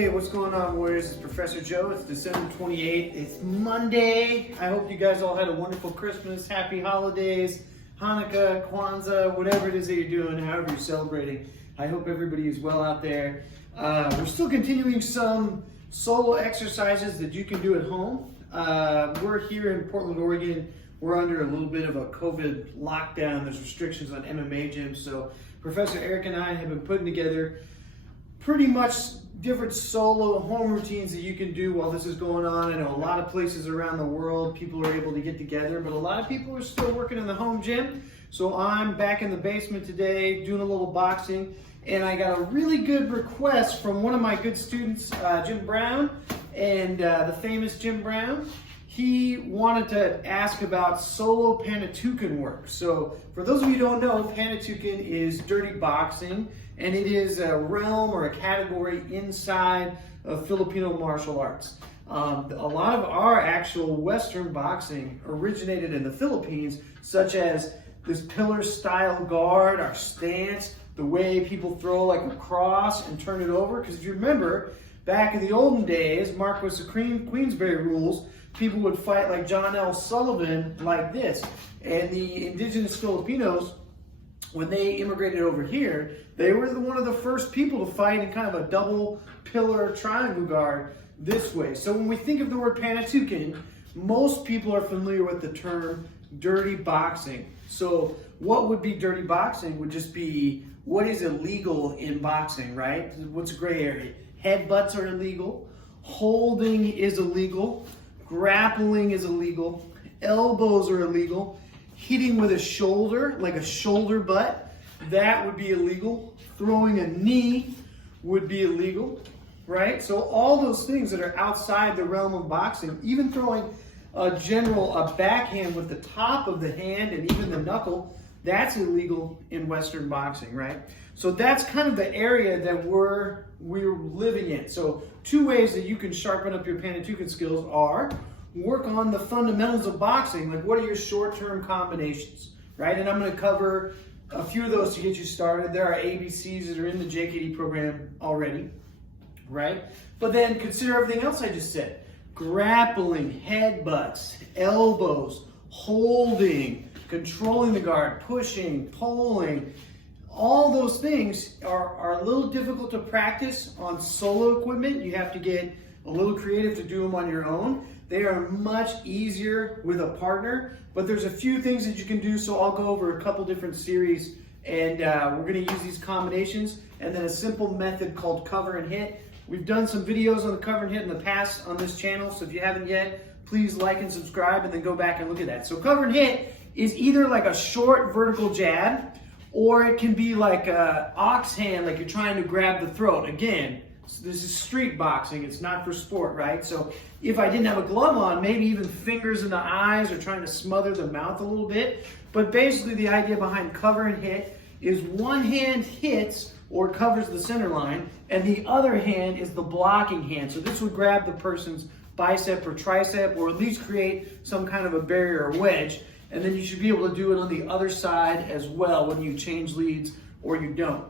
Hey, what's going on, Warriors? It's Professor Joe. It's December 28th. It's Monday. I hope you guys all had a wonderful Christmas, happy holidays, Hanukkah, Kwanzaa, whatever it is that you're doing, however you're celebrating. I hope everybody is well out there. We're still continuing some solo exercises that you can do at home. We're here in Portland, Oregon. We're under a little bit of a COVID lockdown. There's restrictions on MMA gyms. So Professor Eric and I have been putting together pretty much different solo home routines that you can do while this is going on. I know a lot of places around the world, people are able to get together, but a lot of people are still working in the home gym. So I'm back in the basement today doing a little boxing, and I got a really good request from one of my good students, Jim Brown, and the famous Jim Brown. He wanted to ask about solo panituken work. So for those of you who don't know, panituken is dirty boxing, and it is a realm or a category inside of Filipino martial arts. A lot of our actual Western boxing originated in the Philippines, such as this pillar style guard, our stance, the way people throw like a cross and turn it over. Because if you remember, back in the olden days, Marquis of Queensberry rules, people would fight like John L. Sullivan like this. And the indigenous Filipinos, when they immigrated over here, they were one of the first people to fight in kind of a double pillar triangle guard this way. So when we think of the word panituken, most people are familiar with the term dirty boxing. So what would be dirty boxing would just be what is illegal in boxing, right? What's a gray area? Headbutts are illegal, holding is illegal, grappling is illegal, elbows are illegal, hitting with a shoulder, like a shoulder butt, that would be illegal. Throwing a knee would be illegal, right? So all those things that are outside the realm of boxing, even throwing a backhand with the top of the hand and even the knuckle, that's illegal in Western boxing, right? So that's kind of the area that we're living in. So two ways that you can sharpen up your panituken skills are work on the fundamentals of boxing, like what are your short-term combinations, right? And I'm going to cover a few of those to get you started. There are ABCs that are in the JKD program already, right? But then consider everything else I just said. Grappling, headbutts, elbows, holding, controlling the guard, pushing, pulling. All those things are a little difficult to practice on solo equipment. You have to get a little creative to do them on your own. They are much easier with a partner, but there's a few things that you can do, so I'll go over a couple different series, and we're going to use these combinations, and then a simple method called cover and hit. We've done some videos on the cover and hit in the past on this channel, so if you haven't yet, please like and subscribe, and then go back and look at that. So cover and hit is either like a short vertical jab, or it can be like a ox hand, like you're trying to grab the throat. Again, this is street boxing, it's not for sport, right? So if I didn't have a glove on, maybe even fingers in the eyes or trying to smother the mouth a little bit. But basically the idea behind cover and hit is one hand hits or covers the center line, and the other hand is the blocking hand. So this would grab the person's bicep or tricep, or at least create some kind of a barrier or wedge. And then you should be able to do it on the other side as well when you change leads or you don't.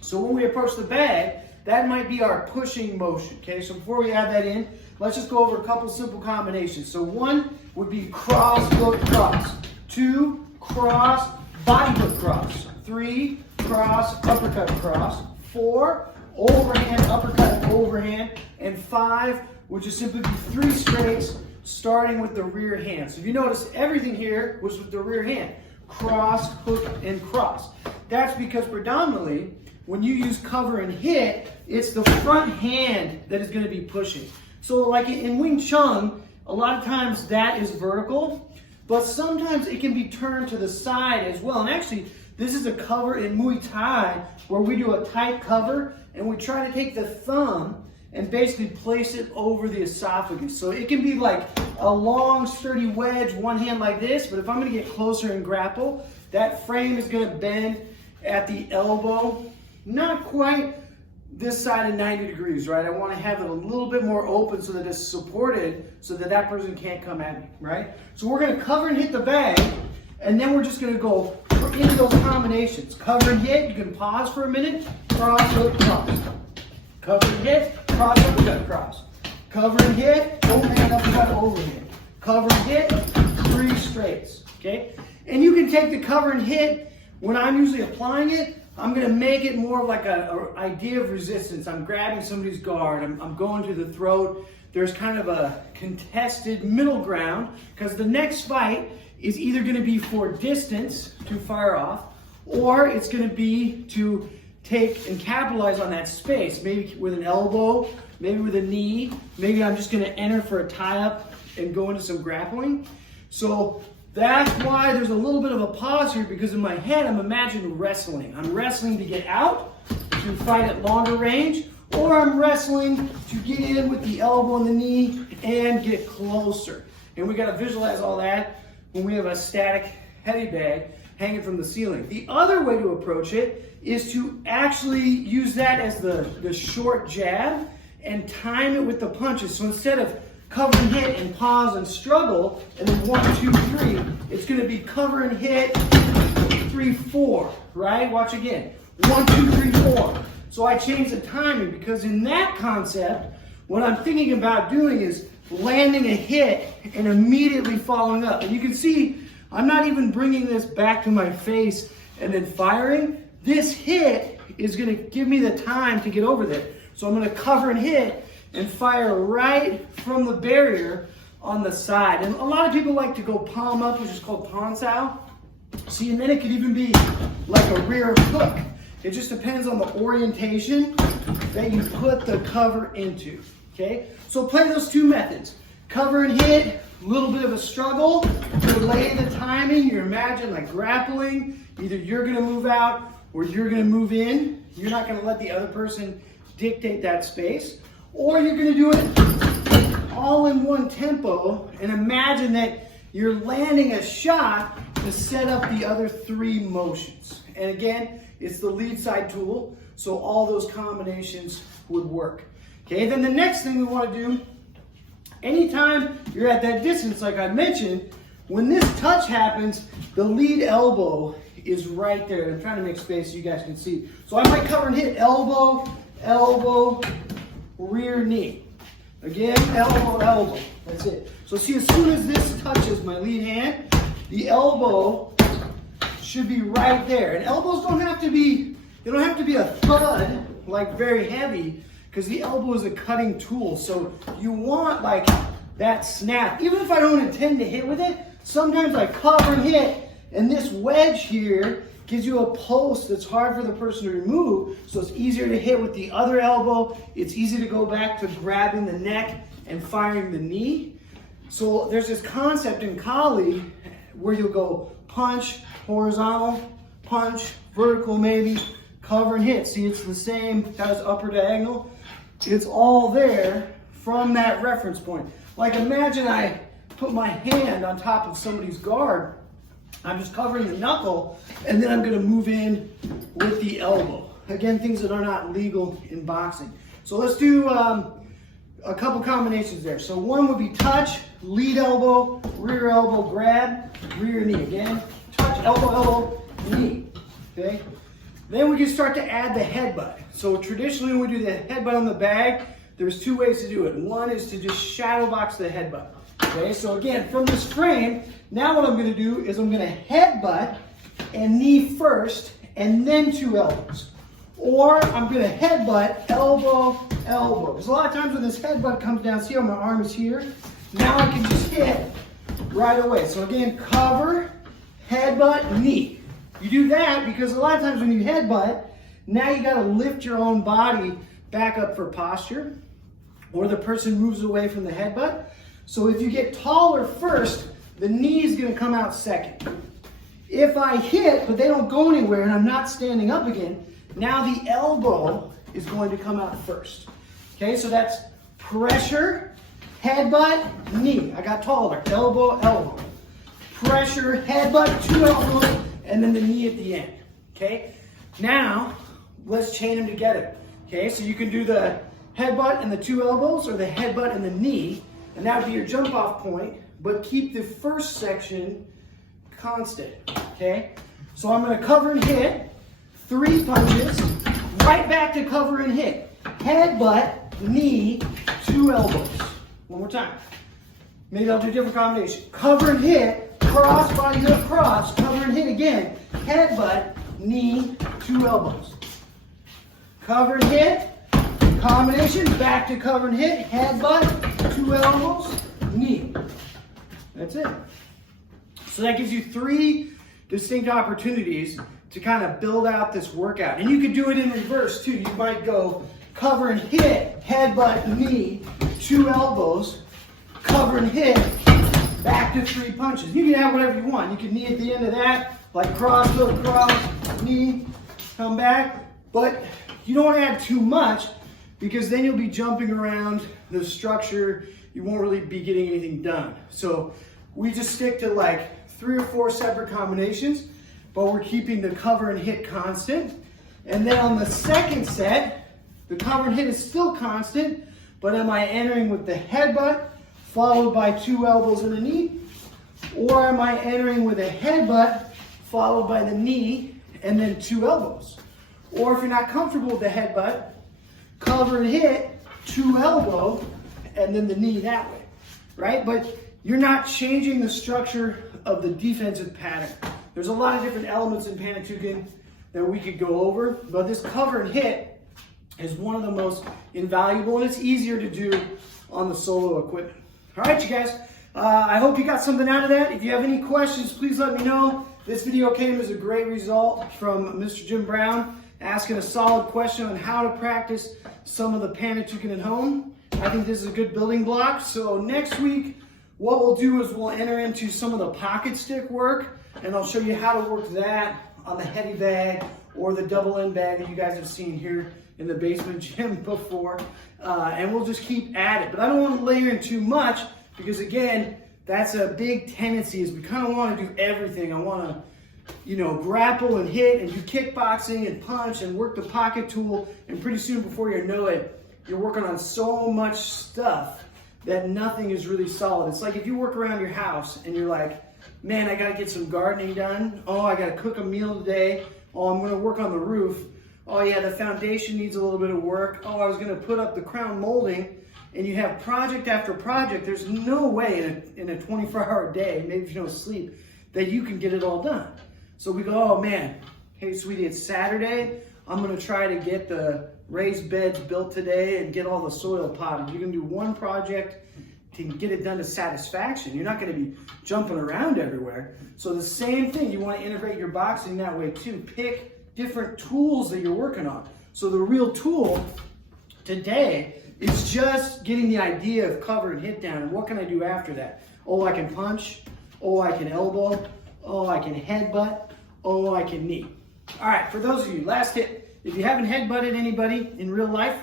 So when we approach the bag, that might be our pushing motion, okay? So before we add that in, let's just go over a couple simple combinations. So one would be cross, hook, cross. Two, cross, body hook, cross. Three, cross, uppercut, cross. Four, overhand, uppercut, overhand. And five would just simply be three straights, starting with the rear hand. So if you notice, everything here was with the rear hand. Cross, hook, and cross. That's because predominantly, when you use cover and hit, it's the front hand that is going to be pushing. So like in Wing Chun, a lot of times that is vertical, but sometimes it can be turned to the side as well. And actually, this is a cover in Muay Thai where we do a tight cover and we try to take the thumb and basically place it over the esophagus. So it can be like a long, sturdy wedge, one hand like this, but if I'm going to get closer and grapple, that frame is going to bend at the elbow. Not quite this side of 90 degrees, right? I want to have it a little bit more open so that it's supported so that that person can't come at me, right? So we're going to cover and hit the bag, and then we're just going to go into those combinations. Cover and hit, you can pause for a minute, cross, hook, cross. Cover and hit, cross, cross, uppercut, cross. Cover and hit, overhand, uppercut, overhand. Cover and hit, 3 straights, okay? And you can take the cover and hit, when I'm usually applying it, I'm gonna make it more like an idea of resistance. I'm grabbing somebody's guard, I'm going to the throat. There's kind of a contested middle ground, because the next fight is either gonna be for distance to fire off, or it's gonna be to take and capitalize on that space, maybe with an elbow, maybe with a knee, maybe I'm just gonna enter for a tie-up and go into some grappling. So that's why there's a little bit of a pause here, because in my head I'm imagining wrestling. I'm wrestling to get out, to fight at longer range, or I'm wrestling to get in with the elbow and the knee and get closer. And we gotta visualize all that when we have a static heavy bag hanging from the ceiling. The other way to approach it is to actually use that as the short jab and time it with the punches. So instead of cover and hit and pause and struggle, and then 1, 2, 3, it's gonna be cover and hit, 3, 4, right? Watch again, 1, 2, 3, 4. So I change the timing, because in that concept, what I'm thinking about doing is landing a hit and immediately following up. And you can see, I'm not even bringing this back to my face and then firing. This hit is gonna give me the time to get over there. So I'm gonna cover and hit and fire right from the barrier on the side. And a lot of people like to go palm up, which is called pansao. See, and then it could even be like a rear hook. It just depends on the orientation that you put the cover into, okay? So play those 2 methods. Cover and hit, a little bit of a struggle, delay the timing. You imagine like grappling, either you're gonna move out or you're gonna move in. You're not gonna let the other person dictate that space. Or you're gonna do it all in one tempo and imagine that you're landing a shot to set up the other 3 motions. And again, it's the lead side tool, so all those combinations would work. Okay, then the next thing we wanna do, anytime you're at that distance, like I mentioned, when this touch happens, the lead elbow is right there. I'm trying to make space so you guys can see. So I might cover and hit elbow, elbow, rear knee. Again, elbow, elbow. That's it. So see, as soon as this touches my lead hand, the elbow should be right there. And elbows don't have to be, they don't have to be a thud, like very heavy, because the elbow is a cutting tool. So you want like that snap. Even if I don't intend to hit with it, sometimes I cover and hit, and this wedge here gives you a post that's hard for the person to remove, so it's easier to hit with the other elbow. It's easy to go back to grabbing the neck and firing the knee. So there's this concept in Kali where you'll go punch, horizontal, punch, vertical maybe, cover and hit. See, it's the same, that's upper diagonal. It's all there from that reference point. Like imagine I put my hand on top of somebody's guard. I'm just covering the knuckle, and then I'm gonna move in with the elbow. Again, things that are not legal in boxing. So let's do a couple combinations there. So one would be touch, lead elbow, rear elbow, grab, rear knee. Again, touch, elbow, elbow, knee, okay? Then we can start to add the headbutt. So traditionally when we do the headbutt on the bag, there's 2 ways to do it. One is to just shadow box the headbutt. Okay, so again, from this frame, now what I'm gonna do is I'm gonna headbutt and knee first, and then 2 elbows. Or I'm gonna headbutt, elbow, elbow. Because a lot of times when this headbutt comes down, see how my arm is here? Now I can just hit right away. So again, cover, headbutt, knee. You do that because a lot of times when you headbutt, now you gotta lift your own body back up for posture, or the person moves away from the headbutt. So if you get taller first, the knee is gonna come out second. If I hit, but they don't go anywhere and I'm not standing up again, now the elbow is going to come out first. Okay, so that's pressure, headbutt, knee. I got taller, elbow, elbow. Pressure, headbutt, 2 elbows, and then the knee at the end. Okay, now let's chain them together. Okay, so you can do the headbutt and the 2 elbows, or the headbutt and the knee, and that would be your jump off point, but keep the first section constant, okay? So I'm gonna cover and hit, 3 punches, right back to cover and hit. Headbutt, knee, 2 elbows. One more time. Maybe I'll do a different combination. Cover and hit, cross, body hook, cross, cover and hit again. Headbutt, knee, 2 elbows. Cover and hit, combination, back to cover and hit, headbutt, 2 elbows, knee. That's it. So that gives you 3 distinct opportunities to kind of build out this workout. And you could do it in reverse too. You might go cover and hit, headbutt, knee, 2 elbows, cover and hit, back to 3 punches. You can have whatever you want. You can knee at the end of that, like cross, hook, cross, knee, come back. But you don't add too much because then you'll be jumping around the structure. You won't really be getting anything done. So we just stick to like 3 or 4 separate combinations, but we're keeping the cover and hit constant. And then on the second set, the cover and hit is still constant, but am I entering with the headbutt followed by 2 elbows and a knee? Or am I entering with a headbutt followed by the knee and then 2 elbows? Or if you're not comfortable with the headbutt, cover and hit, 2 elbow, and then the knee that way, right? But you're not changing the structure of the defensive pattern. There's a lot of different elements in panituken that we could go over, but this cover and hit is one of the most invaluable, and it's easier to do on the solo equipment. All right, you guys, I hope you got something out of that. If you have any questions, please let me know. This video came as a great result from Mr. Jim Brown, asking a solid question on how to practice some of the panituken at home. I think this is a good building block. So next week, what we'll do is we'll enter into some of the pocket stick work, and I'll show you how to work that on the heavy bag or the double end bag that you guys have seen here in the basement gym before. And we'll just keep at it. But I don't want to layer in too much because, again, that's a big tendency is we kind of want to do everything. I want to, you know, grapple and hit and do kickboxing and punch and work the pocket tool. And pretty soon, before you know it, you're working on so much stuff that nothing is really solid. It's like if you work around your house and you're like, man, I gotta get some gardening done. Oh, I gotta cook a meal today. Oh, I'm gonna work on the roof. Oh yeah, the foundation needs a little bit of work. Oh, I was gonna put up the crown molding. And you have project after project. There's no way in a 24-hour day, maybe if you don't sleep, that you can get it all done. So we go, oh man, hey sweetie, it's Saturday. I'm gonna try to get the raised beds built today and get all the soil potted. You're gonna do one project to get it done to satisfaction. You're not gonna be jumping around everywhere. So the same thing, you wanna integrate your boxing that way too. Pick different tools that you're working on. So the real tool today is just getting the idea of cover and hit down. And what can I do after that? Oh, I can punch. Oh, I can elbow. Oh, I can headbutt. Oh, I can knee. All right, for those of you, last tip. If you haven't headbutted anybody in real life,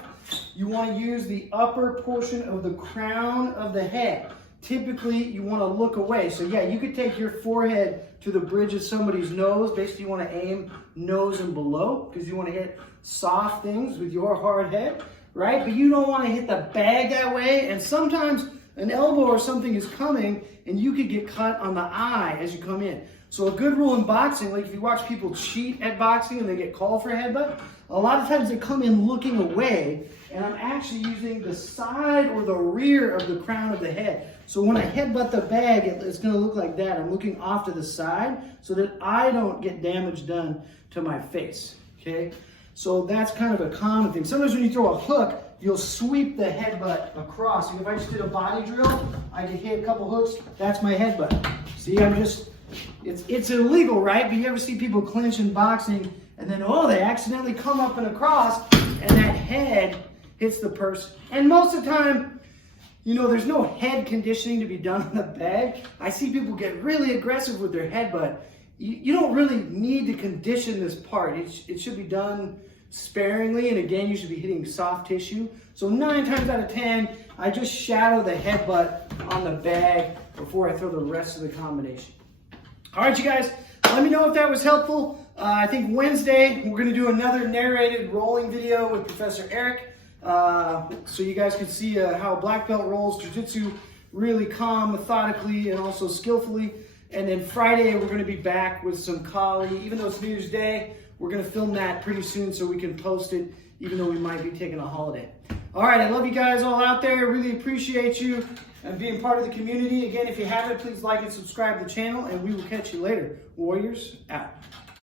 you want to use the upper portion of the crown of the head. Typically, you want to look away. So yeah, you could take your forehead to the bridge of somebody's nose. Basically, you want to aim nose and below because you want to hit soft things with your hard head, right? But you don't want to hit the bag that way. And sometimes an elbow or something is coming and you could get cut on the eye as you come in. So a good rule in boxing, like if you watch people cheat at boxing and they get called for a headbutt, a lot of times they come in looking away, and I'm actually using the side or the rear of the crown of the head. So when I headbutt the bag, it's gonna look like that. I'm looking off to the side so that I don't get damage done to my face, okay? So that's kind of a common thing. Sometimes when you throw a hook, you'll sweep the headbutt across. If I just did a body drill, I could hit a couple hooks, that's my headbutt. See, I'm just, it's illegal, right? But you ever see people clinch in boxing and then, oh, they accidentally come up and across and that head hits the person. And most of the time, you know, there's no head conditioning to be done on the bag. I see people get really aggressive with their headbutt. You don't really need to condition this part. It should be done sparingly, and again, you should be hitting soft tissue. So 9 times out of 10, I just shadow the headbutt on the bag before I throw the rest of the combination. All right, you guys, let me know if that was helpful. I think Wednesday, we're gonna do another narrated rolling video with Professor Eric. So you guys can see how a black belt rolls jiu-jitsu really calm, methodically, and also skillfully. And then Friday, we're gonna be back with some Kali. Even though it's New Year's Day, we're gonna film that pretty soon so we can post it, even though we might be taking a holiday. All right, I love you guys all out there. Really appreciate you and being part of the community. Again, if you haven't, please like and subscribe to the channel, and we will catch you later. Warriors out.